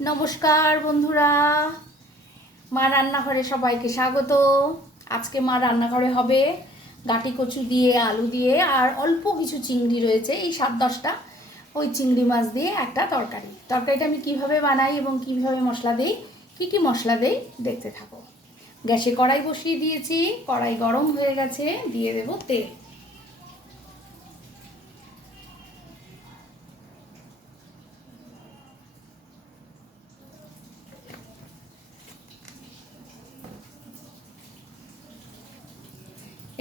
নমস্কার বন্ধুরা, মা রান্নাঘরে সবাইকে স্বাগত। আজকে মা রান্নাঘরে হবে গাঁটি কচু দিয়ে, আলু দিয়ে আর অল্প কিছু চিংড়ি রয়েছে, এই 7-10টা, ওই চিংড়ি মাছ দিয়ে একটা তরকারিটা আমি কিভাবে বানাই এবং কিভাবে মশলা দেই, কি কি মশলা দেই দেখতে থাকো। গ্যাসে কড়াই বসিয়ে দিয়েছি, কড়াই গরম হয়ে গেছে, দিয়ে দেবো তেল।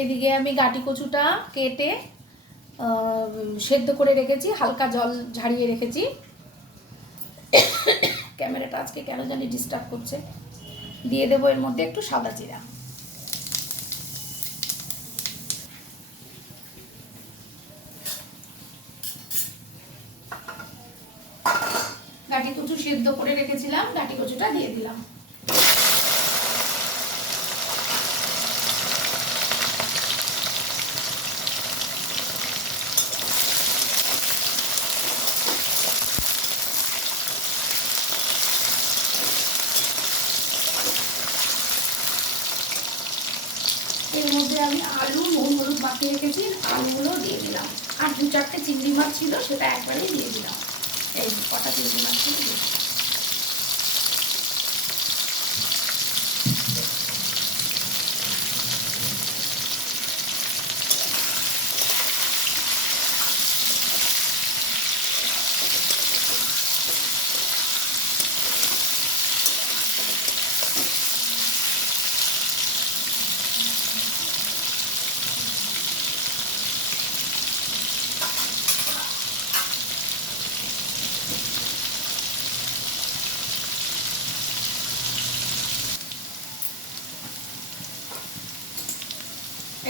এদিকে আমি গাঁটি কচুটা কেটে সেদ্ধ করে রেখেছি, হালকা জল ঝারিয়ে রেখেছি। ক্যামেরাটা আজকে কেন জানি ডিস্টার্ব করছে। দিয়ে দেবো এর মধ্যে একটু সাদা জিরা। গাঁটি কচু সেদ্ধ করে রেখেছিলাম, গাঁটি কচুটা দিয়ে দিলাম। এর মধ্যে আমি আলু, নুন, হলুদ মাখিয়ে রেখেছি, আলুগুলো দিয়ে দিলাম। আর 2-4টে চিংড়ি মাছ ছিল, সেটা একবারেই দিয়ে দিলাম। এই কটা চিংড়ি মাছ ছিল দিয়ে দিলাম।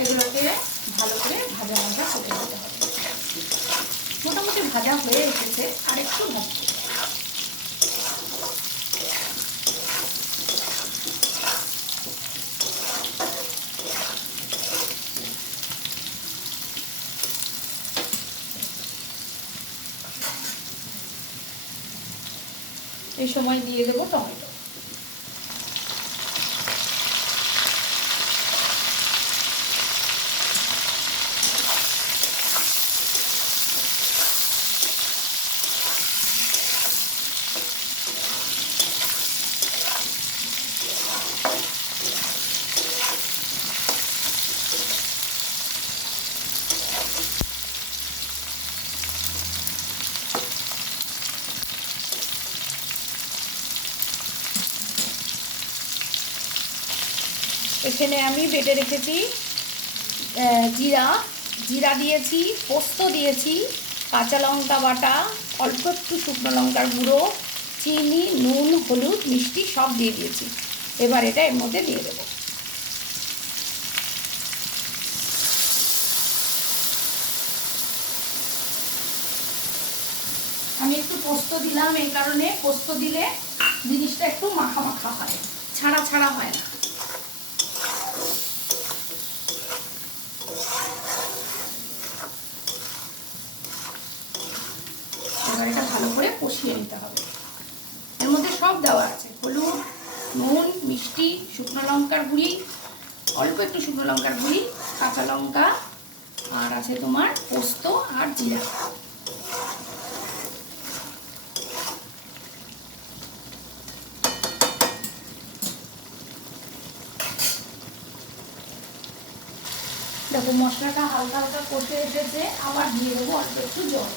এগুলোকে ভালো করে ভাজা ভাজা করে দিতে হবে। মোটামুটি ভাজা হয়ে এসেছে, আর একটু ভাজতে হবে। এই সময় দিয়ে দেবো টমেটো। এখানে আমি বেটে রেখেছি জিরা জিরা দিয়েছি, পোস্ত দিয়েছি, কাঁচা লঙ্কা বাটা, অল্প একটু শুকনো লঙ্কার গুঁড়ো, চিনি, নুন, হলুদ, মিষ্টি সব দিয়ে দিয়েছি। এবার এটা এর মধ্যে দিয়ে দেবো। আমি একটু পোস্ত দিলাম, এই কারণে পোস্ত দিলে জিনিসটা একটু মাখা মাখা হয়, ছাড়া ছাড়া হয় না। এবার এটা ভালো করে কষিয়ে নিতে হবে। এর মধ্যে সব দেওয়া আছে, হলুদ, নুন, মিষ্টি, শুকনো লঙ্কার গুঁড়ি, অল্প একটু শুকনো লঙ্কার গুঁড়ি, কাঁচা লঙ্কা, আর আছে তোমার পোস্ত আর জিরা। দেখো মশলাটা হালকা হালকা কষে এসেছে, আবার দিয়ে দেবো অল্প একটু জল।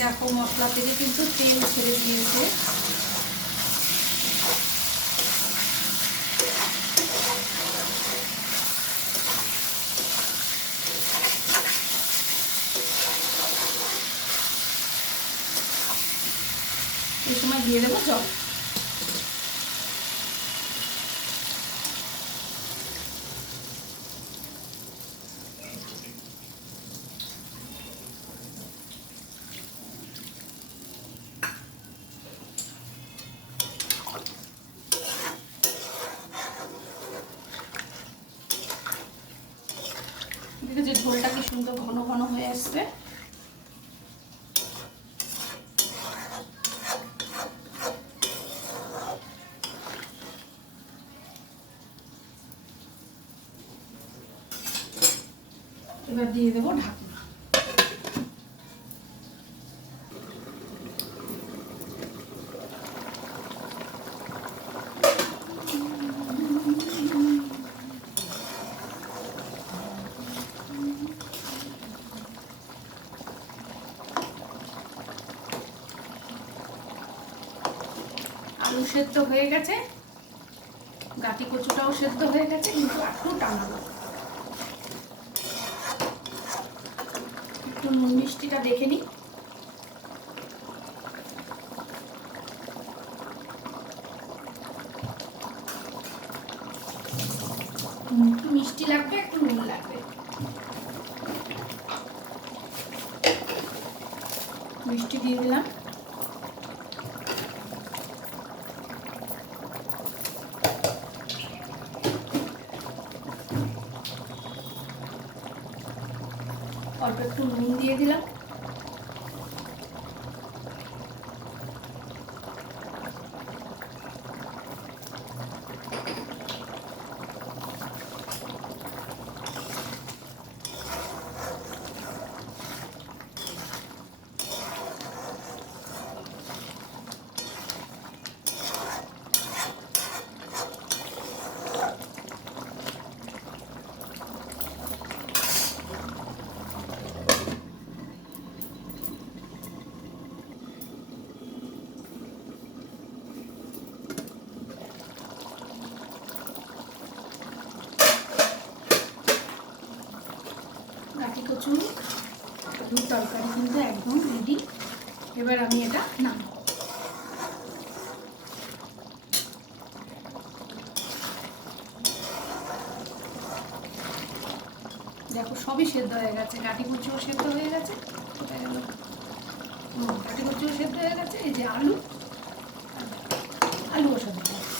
দেখো মশলা থেকে কিন্তু তেল ছেড়ে দিয়েছে। এই সময় দিয়ে দেবো জল। যে ঝোলটা কি সুন্দর ঘন ঘন হয়ে আসবে। এবার দিয়ে দেবো ঢাকনা। আলু সেদ্ধ হয়ে গেছে, গাটি কচুটাও সেদ্ধ হয়ে গেছে, কিন্তু একটু টানাবো। একটু নুন মিষ্টিটা দেখে নিই। একটু মিষ্টি লাগবে, একটু নুন লাগবে। মিষ্টি দিয়ে দিলাম। অল্প একটু নুন দিয়ে দিলাম। গাটি কচু আলুর তরকারি কিন্তু একদম রেডি। এবার আমি এটা নামাবো। দেখো সবই সেদ্ধ হয়ে গেছে, গাটি কচুও সেদ্ধ হয়ে গেছে, কোথায় গেল, গাটি কচুও সেদ্ধ হয়ে গেছে। এই যে আলুও সেদ্ধ হয়ে গেছে।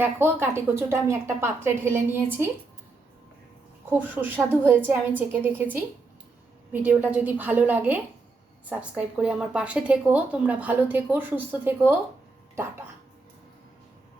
দেখো গাটি কচুটা আমি একটা পাত্রে ঢেলে নিয়েছি, খুব সুস্বাদু হয়েছে, আমি চেখে দেখেছি। ভিডিওটা যদি ভালো লাগে সাবস্ক্রাইব করে আমার পাশে থেকো। তোমরা ভালো থেকো, সুস্থ থেকো, টাটা।